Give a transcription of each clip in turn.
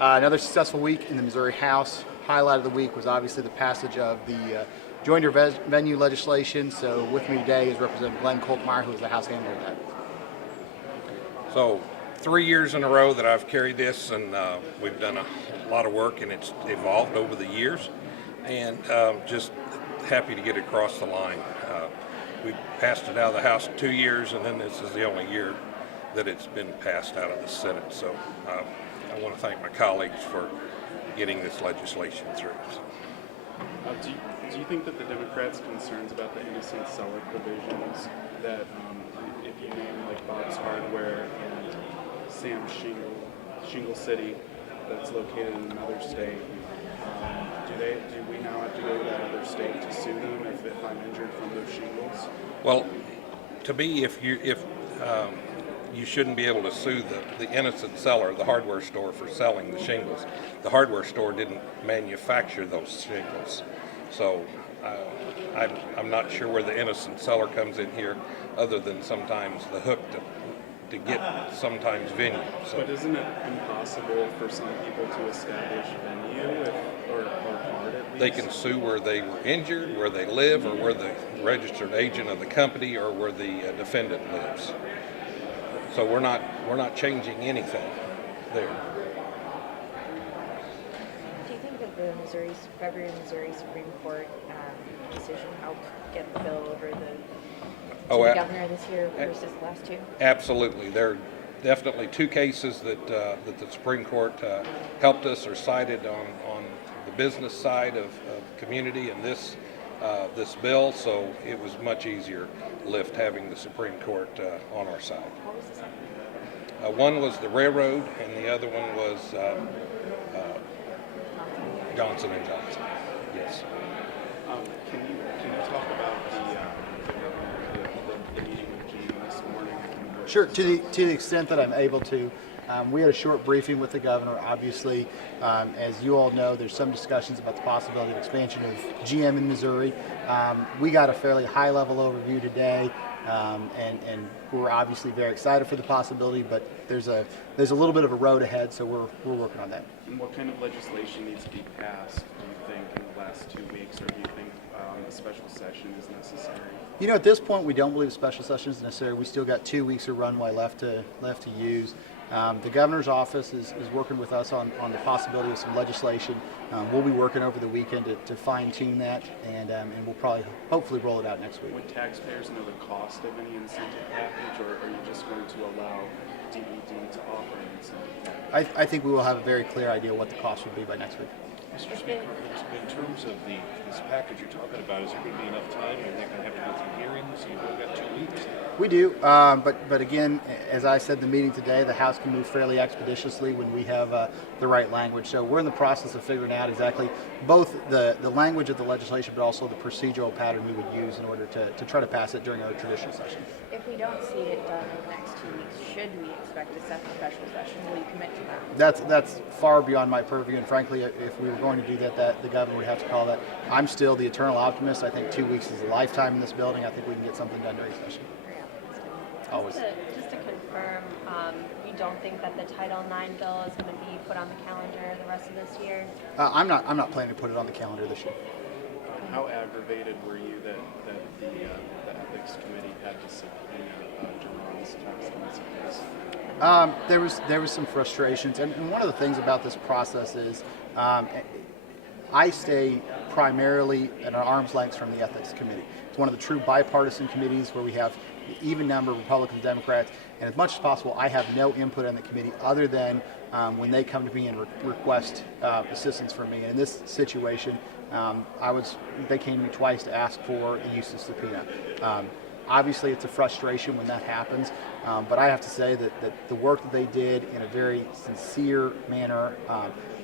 Another successful week in the Missouri House. Highlight of the week was obviously the passage of the joinder venue legislation. So with me today is Representative Glenn Kolkmeyer, who is the House handler of that. So 3 years in a row that I've carried this, and we've done a lot of work, and it's evolved over the years, and just happy to get it across the line. We passed it out of the House 2 years, and then this is the only year that it's been passed out of the Senate. So I want to thank my colleagues for getting this legislation through. Do you think that the Democrats' concerns about the innocent seller provisions, that if you name like Bob's Hardware and Sam's Shingle City, that's located in another state, do we now have to go to that other state to sue them if I'm injured from those shingles? Well, to me, if you shouldn't be able to sue the innocent seller, the hardware store, for selling the shingles. The hardware store didn't manufacture those shingles. So I'm not sure where the innocent seller comes in here, other than sometimes the hook to get sometimes venue. So, but isn't it impossible for some people to establish venue or hard at least? They can sue where they were injured, where they live, or where the registered agent of the company, or where the defendant lives. So we're not changing anything there. Do you think that the February Missouri Supreme Court decision helped get the bill over the governor this year versus the last two? Absolutely. There are definitely two cases that the Supreme Court helped us or sided on the business side of community in this bill, so it was much easier lift having the Supreme Court on our side. What was the second? One was the railroad, and the other one was Johnson & Johnson. Yes. Can you talk about the meeting with Gene this morning? Sure, to the extent that I'm able to. We had a short briefing with the governor. Obviously, as you all know, there's some discussions about the possibility of expansion of GM in Missouri. We got a fairly high-level overview today, and we're obviously very excited for the possibility, but there's a little bit of a road ahead, so we're working on that. And what kind of legislation needs to be passed, do you think, in the last 2 weeks, or do you think a special session is necessary? You know, at this point, we don't believe a special session is necessary. We still got 2 weeks of runway left to use. The governor's office is working with us on the possibility of some legislation. We'll be working over the weekend to fine-tune that, and we'll probably, hopefully, roll it out next week. Would taxpayers know the cost of any incentive package, or are you just going to allow DED to offer an incentive package? I think we will have a very clear idea what the cost would be by next week. Mr. Speaker, in terms of this package you're talking about, is there going to be enough time? Are they going to have to go through hearings? You've only got 2 weeks. We do, but again, as I said in the meeting today, the House can move fairly expeditiously when we have the right language. So we're in the process of figuring out exactly both the language of the legislation, but also the procedural pattern we would use in order to try to pass it during our traditional session. If we don't see it done in the next 2 weeks, should we expect a second special session? Will you commit to that? That's far beyond my purview, and frankly, if we were going to do that, the governor would have to call that. I'm still the eternal optimist. I think 2 weeks is a lifetime in this building. I think we can get something done during session. Always. Just to confirm, you don't think that the Title IX bill is going to be put on the calendar the rest of this year? I'm not planning to put it on the calendar this year. How aggravated were you that the ethics committee had to subpoena Jerron's tax messages? There was some frustrations, and one of the things about this process is I stay primarily at an arm's length from the ethics committee. It's one of the true bipartisan committees where we have an even number of Republicans and Democrats, and as much as possible, I have no input on the committee other than when they come to me and request assistance from me. And in this situation, they came to me twice to ask for the use of subpoena. Obviously, it's a frustration when that happens, but I have to say that the work that they did in a very sincere manner,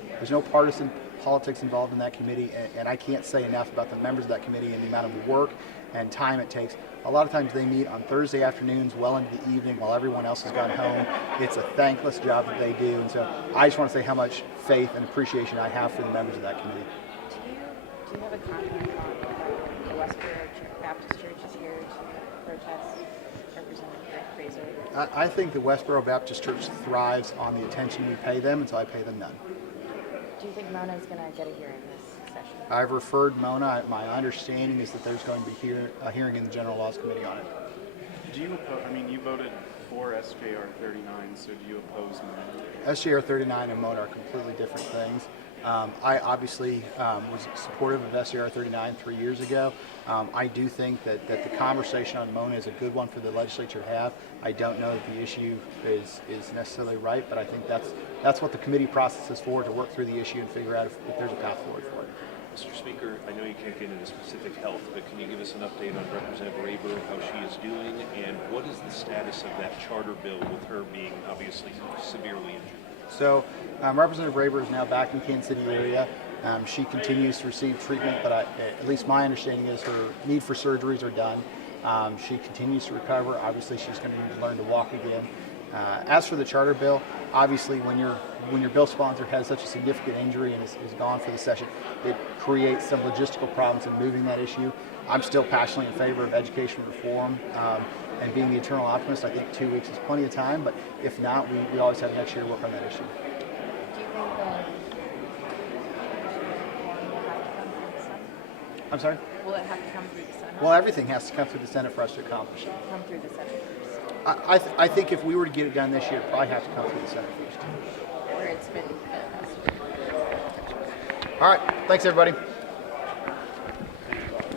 there's no partisan politics involved in that committee, and I can't say enough about the members of that committee and the amount of work and time it takes. A lot of times they meet on Thursday afternoons well into the evening while everyone else has gone home. It's a thankless job that they do, and so I just want to say how much faith and appreciation I have for the members of that committee. Do you have a comment on the Westboro Baptist Church is here to protest Representative fundraiser? I think the Westboro Baptist Church thrives on the attention we pay them, and so I pay them none. Do you think Mona's going to get a hearing this session? I've referred Mona. My understanding is that there's going to be a hearing in the General Laws Committee on it. Do you oppose, I mean, you voted for SJR 39, so do you oppose Mona? SJR 39 and Mona are completely different things. I obviously was supportive of SJR 39 3 years ago. I do think that the conversation on Mona is a good one for the legislature to have. I don't know that the issue is necessarily right, but I think that's what the committee process is for, to work through the issue and figure out if there's a path forward for it. Mr. Speaker, I know you can't get into specific health, but can you give us an update on Representative Rayburn, how she is doing, and what is the status of that charter bill with her being obviously severely injured? So Representative Rayburn is now back in Kansas City area. She continues to receive treatment, but at least my understanding is her need for surgeries are done. She continues to recover. Obviously, she's going to need to learn to walk again. As for the charter bill, obviously when your bill sponsor has such a significant injury and is gone for the session, it creates some logistical problems in moving that issue. I'm still passionately in favor of education reform, and being the eternal optimist, I think 2 weeks is plenty of time, but if not, we always have next year to work on that issue. Do you think that I'm sorry? will it have to come through the Senate? Well, everything has to come through the Senate for us to accomplish it. Come through the Senate first, I think if we were to get it done this year, it'd probably have to come through the Senate first. where it's been passed. All right, thanks everybody.